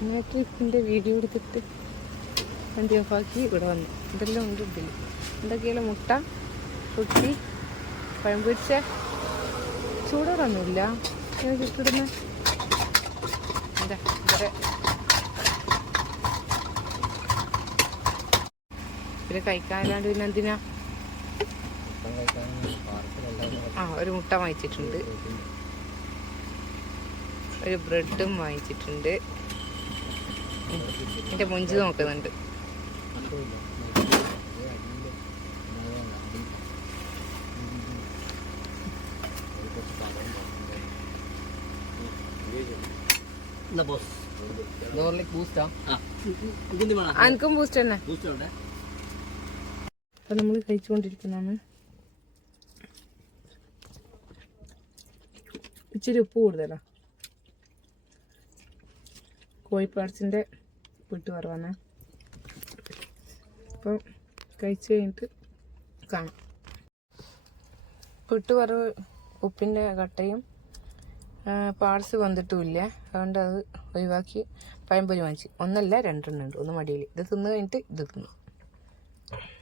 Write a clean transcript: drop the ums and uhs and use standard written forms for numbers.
അങ്ങനെ ട്രിപ്പിൻ്റെ വീഡിയോ എടുത്തിട്ട് വണ്ടി ഓഫാക്കി ഇവിടെ വന്നു. ഇതെല്ലാം ഉണ്ട് ഇതിൽ. എന്തൊക്കെയാണ് മുട്ട, റൊട്ടി, പഴം പൊരിച്ച, ചൂടോടൊന്നുമില്ല. ചുട്ടിടുന്ന എന്താ ഇവരെ കഴിക്കാനാണ്ട് പിന്നെ എന്തിനാ ഒരു മുട്ട വാങ്ങിച്ചിട്ടുണ്ട്, ഒരു ബ്രെഡും വാങ്ങിച്ചിട്ടുണ്ട്. എൻ്റെ മുഞ്ച് നോക്കുന്നുണ്ട്. അനക്കും ബൂസ്റ്റ് തന്നെ. അപ്പൊ നമ്മൾ കഴിച്ചുകൊണ്ടിരിക്കുന്നതാണ്. ഇച്ചിരി ഉപ്പ് കൂടുതലാ. കോഴിപ്പാടസിൻ്റെ വിട്ട് വറവാണ്. അപ്പം കഴിച്ച് കഴിഞ്ഞിട്ട് കാണാം. വിട്ട് വറവ് ഉപ്പിൻ്റെ കട്ടയും പാർട്സ് വന്നിട്ടുമില്ല. അതുകൊണ്ട് അത് ഒഴിവാക്കി പഴംപൊരി വാങ്ങിച്ച്. ഒന്നല്ല രണ്ടെണ്ണം ഉണ്ട്. ഒന്ന് മടിയിൽ. ഇത് തിന്ന് കഴിഞ്ഞിട്ട് ഇത് തിന്നു.